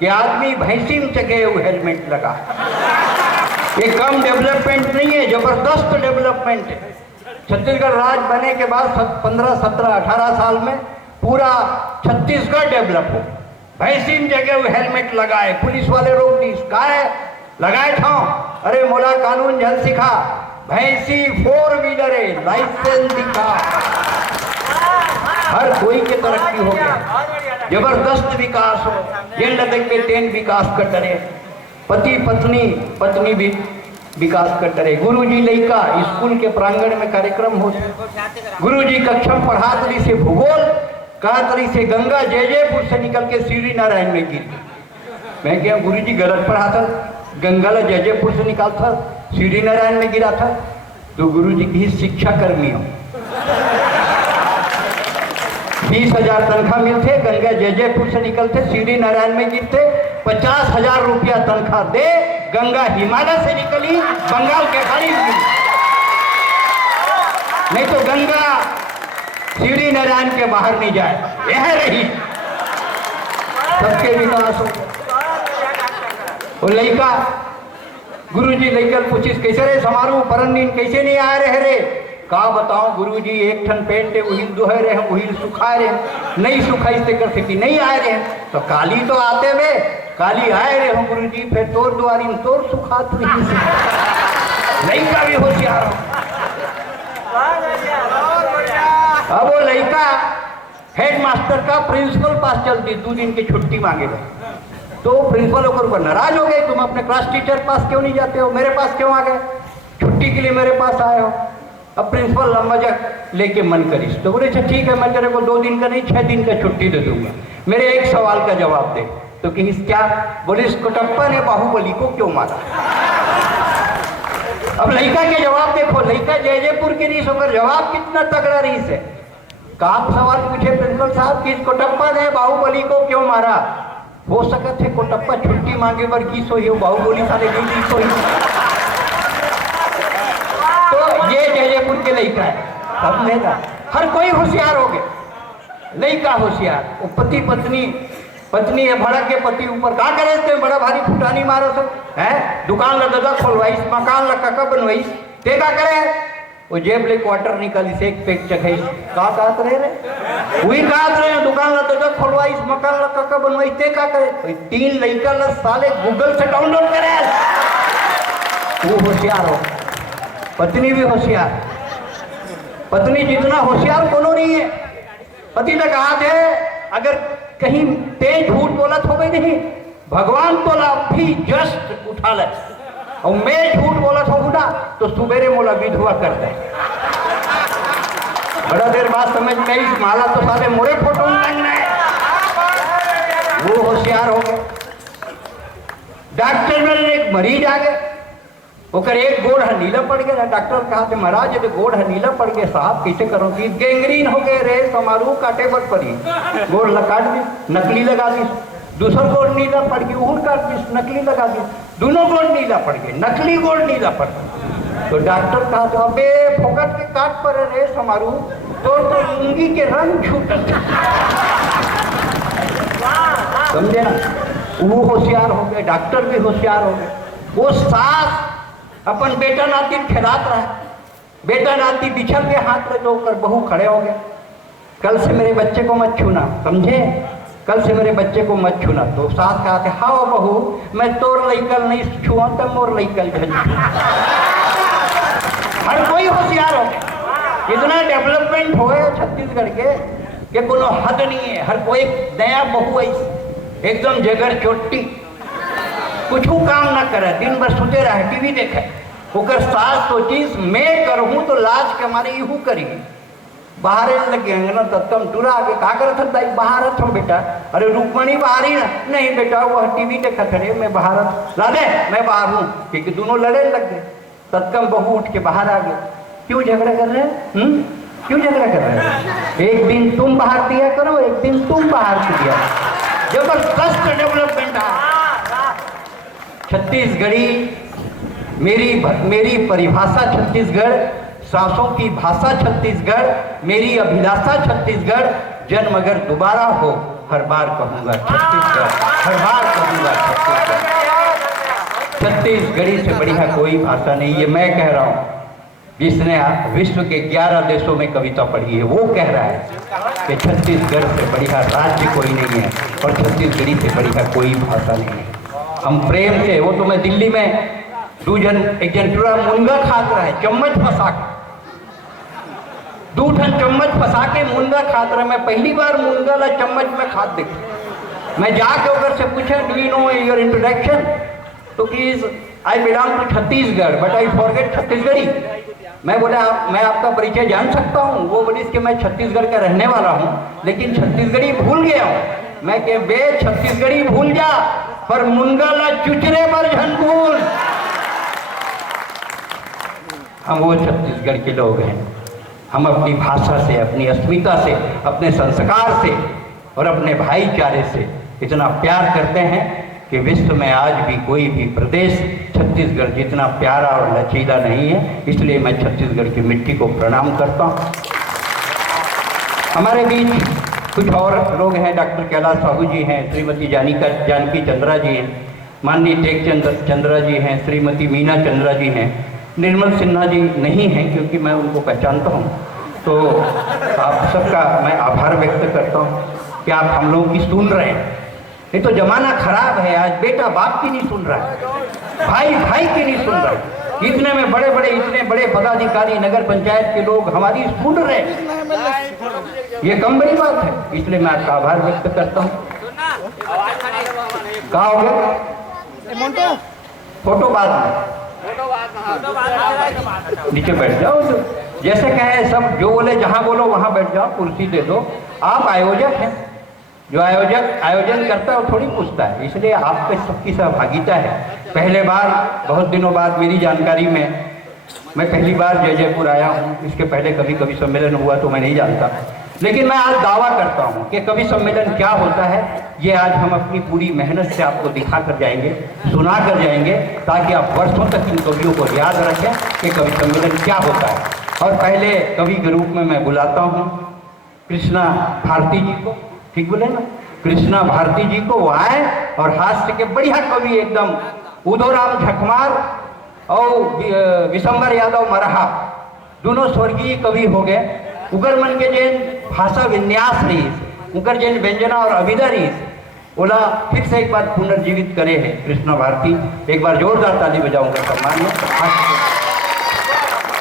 कि आदमी भैंसी में चढ़े हुए हेलमेट लगा। ये कम डेवलपमेंट नहीं है, जबरदस्त डेवलपमेंट है। छत्तीसगढ़ राज्य बने के बाद 15, 17, 18 साल में पूरा छत्तीसगढ़ डेवलप हो। भैंसी में जगह हुए हेलमेट लगाए, पुलिस वाले रोक दी, काहे लगाए था? अरे मोला कानून जल सिखा, भैंसी 4 व्हीलर है, लाइसेंस दिखा। हर कोई के तरक्की हो गया, जबरदस्त विकास हो। ये लदक में 10 विकास कर डरे, पति पत्नी भी विकास कर डरे। गुरुजी लइका स्कूल के प्रांगण में कार्यक्रम हो, गुरुजी कक्षा पढ़ा तरी से भूगोल, कहा तरी से गंगा जयजयपुर से निकल के सीढ़ी नारायण में गिर गई। मैं क्या गुरुजी गलत पढ़ा था, गंगा ला जयजयपुर से निकाल था, सीढ़ी नारायण में गिरा था। तो गुरुजी की शिक्षा कर्मी हो, 20,000 तनख्वाह मिलते, गंगा जयजयपुर से निकलते, सीढ़ी नारायण में गिरते, 50,000 रुपया तनख्वाह दे, गंगा हिमालय से निकली, बंगाल के खाड़ी में गिरी। नहीं तो गंगा सीढ़ी नारायण के बाहर नहीं जाए, यह रही। सबके विकास हो। और लड़का गुरुजी लड़का पूछिस कैसे रे समारोह परन दिन कैसे नहीं आए रहे रे? का बताओ गुरुजी, एक ठन पेंट है वही दुहे रहे हम, वही सुखाए रहे, नहीं सुखाई से कर सकी, नहीं आए रहे। तो काली तो आते वे, काली आए रहे हम गुरुजी, फिर तोर द्वारी में तोर सुखात नहीं से। लड़का भी होशियार हो। अब वो लड़का हेड मास्टर का प्रिंसिपल पास चलती, 2 दिन की छुट्टी मांगे गए। तो प्रिंसिपल होकर ऊपर नाराज हो गए, तुम अपने क्लास टीचर पास क्यों नहीं जाते हो, मेरे पास क्यों आ गए, छुट्टी के लिए मेरे पास आए हो। अब प्रिंसिपल मजाक लेके मन करीस, तो बोले अच्छा ठीक है, मैं तेरे को 2 दिन का नहीं 6 दिन का छुट्टी दे दूंगा, मेरे एक सवाल का जवाब दे। तो कहीं क्या? बोले इस कुटप्पा ने बाहुबली को क्यों मारा? अब लड़का के जवाब देखो, लड़का जयजयपुर की रीस होकर जवाब कितना तगड़ा रीस है। आप सवाल पूछे प्रिंसिपल साहब कि इस कुटप्पा ने बाहुबली को क्यों मारा? हो सकत है कुटप्पा छुट्टी मांगे पर की सोई हो, बाहुबली साले की सोई। तो ये जयजयपुर के लड़का है, सब लेगा, हर कोई होशियार हो गया। लड़का होशियार, वो पति पत्नी है, भड़ा के पति ऊपर का करे थे, बड़ा भारी फुटानी मारो सब है, दुकान ला दादा खोलवाइस, मकान ला काका बनवाइस, ते का करे? वो जेब ले क्वार्टर निकाली से एक पेक चखाइस, का कहत रहे रे? वही कहत रहे, दुकान ला दादा खोलवाइस, मकान ला काका बनवाइस, ते का करे? 3 लड़का ला साले गूगल से डाउनलोड करे। वो होशियार हो। पत्नी भी होशियार, पत्नी जितना होशियार कोनो नहीं है। पति ने कहा थे अगर कहीं तेज झूठ बोला तो गई नहीं, भगवान बोला भी जस्ट उठा ले, और मैं झूठ बोला तो उठा तो सुबेरे मोला विधवा कर दे। बड़ा देर बाद समझ में इस माला तो सारे मोरे फोटो लगना है। वो होशियार हो गए। डॉक्टर में एक मरीज आ गए, ओकर एक गोड़ नीला पड़ गया। डॉक्टर कहा थे महाराज ये गोड़ नीला पड़ गया, साहब कैसे करो? गैंग्रीन हो गए रे, समारोह काटे पर पड़ी, गोड़ काट दी, नकली लगा दी, दूसरा गोड़ नीला पड़ गया, उड़ काट दी, नकली लगा दी, दोनों गोड़ नीला पड़ गए, नकली गोड़ नीला पड़ गया। तो डॉक्टर कहा तो अबे फोकट के काट पर रे समारोह, तो लुंगी के रंग छूट। समझे ना? वो होशियार हो गए, डॉक्टर भी होशियार हो गए। वो सास अपन बेटा नाती खिलात रहा, बेटा नाती बिछल के हाथ में धोकर बहू खड़े हो गए, कल से मेरे बच्चे को मत छूना, समझे? कल से मेरे बच्चे को मत छूना। तो सास कहा थे हाँ बहू, मैं तोर लइकल नहीं छुआ तो मोर लइकल भेज। हर कोई होशियार हो गया। इतना डेवलपमेंट हो गया छत्तीसगढ़ के कि कोनो हद नहीं है। हर कोई नया बहू एकदम जगर चोटी, कुछ काम ना करे, दिन भर सुते रहे, टीवी देखे। ओकर सास सोचिस मैं करहूं तो लाज के मारे यू करी, बाहर लगे ना तत्तम टूरा आगे का करत दाई बाहर हम बेटा। अरे रुक्मणी बाहर ही ना, नहीं बेटा वह टीवी देखा करे, मैं बाहर ला दे, मैं बाहर हूँ, क्योंकि दोनों लड़े लग गए। तत्कम बहू उठ के बाहर आ गए। क्यों झगड़ा कर रहे हैं? क्यों झगड़ा कर रहे हैं? एक दिन तुम बाहर दिया करो, एक दिन तुम बाहर दिया। जबरदस्त डेवलपमेंट है छत्तीसगढ़ी। मेरी परिभाषा छत्तीसगढ़, सांसों की भाषा छत्तीसगढ़, मेरी अभिलाषा छत्तीसगढ़। जन्म अगर दोबारा हो हर बार कहूंगा छत्तीसगढ़, हर बार कहूंगा। छत्तीसगढ़ी से बढ़िया कोई भाषा नहीं। ये मैं कह रहा हूँ, जिसने विश्व के 11 देशों में कविता पढ़ी है वो कह रहा है कि छत्तीसगढ़ से बढ़िया राज्य कोई नहीं है और छत्तीसगढ़ी से बढ़िया कोई भाषा नहीं है। हम प्रेम से, वो तो मैं दिल्ली में एक जन टूरा मुनगा खात रहा है, चम्मच फंसा के, 2 ठन चम्मच फंसा के मुनगा खात रहा। मैं पहली बार मुनगा ला चम्मच में खात देखा। मैं जाके उधर से पूछा, do you know your introduction? तो कि I belong to Chhattisgarh but I forget Chhattisgarhi. मैं बोला मैं आपका परिचय जान सकता हूँ? वो बोली कि मैं छत्तीसगढ़ का रहने वाला हूँ लेकिन छत्तीसगढ़ी भूल गया हूँ। मैं कह बे छत्तीसगढ़ी भूल जा पर मुनगा ला चुचरे पर झन भूल। हम वो छत्तीसगढ़ के लोग हैं। हम अपनी भाषा से, अपनी अस्मिता से, अपने संस्कार से और अपने भाईचारे से इतना प्यार करते हैं कि विश्व में आज भी कोई भी प्रदेश छत्तीसगढ़ जितना प्यारा और लचीला नहीं है। इसलिए मैं छत्तीसगढ़ की मिट्टी को प्रणाम करता हूँ। हमारे बीच कुछ और लोग हैं, डॉक्टर कैलाश साहू जी हैं, श्रीमती जानकी चंद्रा जी हैं, माननीय टेक चंद्रा जी हैं, श्रीमती मीना चंद्रा जी हैं, निर्मल सिन्हा जी नहीं हैं क्योंकि मैं उनको पहचानता हूँ। तो आप सबका मैं आभार व्यक्त करता हूँ कि आप हम लोगों की सुन रहे हैं। ये तो जमाना खराब है, आज बेटा बाप की नहीं सुन रहा है, भाई भाई की नहीं सुन रहा है। इतने में इतने बड़े पदाधिकारी, नगर पंचायत के लोग हमारी सुन रहे हैं, ये कम बड़ी बात है। इसलिए मैं आपका आभार व्यक्त करता हूँ। कहाँ हो गए फोटो? बाद में नीचे बैठ जाओ। जैसे कहे सब, जो बोले जहाँ बोलो वहाँ बैठ जाओ, कुर्सी दे दो। आप आयोजक हैं, जो आयोजन करता है वो थोड़ी पूछता है। इसलिए आपके सबकी सहभागिता है। पहले बार बहुत दिनों बाद मेरी जानकारी में मैं पहली बार जयपुर आया हूँ। इसके पहले कभी सम्मेलन हुआ तो मैं नहीं जानता, लेकिन मैं आज दावा करता हूँ कि कवि सम्मेलन क्या होता है ये आज हम अपनी पूरी मेहनत से आपको दिखा कर जाएंगे, सुना कर जाएंगे, ताकि आप वर्षों तक इन कवियों को याद रखें कि कवि सम्मेलन क्या होता है। और पहले कवि के रूप में मैं बुलाता हूँ कृष्णा भारती जी को। ठीक बोले ना? कृष्णा भारती जी को वो आए और हास्य के बढ़िया कवि एकदम उदोराम झकमार और विशंबर यादव मरहा दोनों स्वर्गीय कवि हो गए। उगर मन के जैन भाषा विन्यास रही, उगर जैन व्यंजना और अविदा रही, ओला फिर से एक बार पुनर्जीवित करे है कृष्णा भारती। एक बार जोरदार ताली बजाऊंगा सम्मान।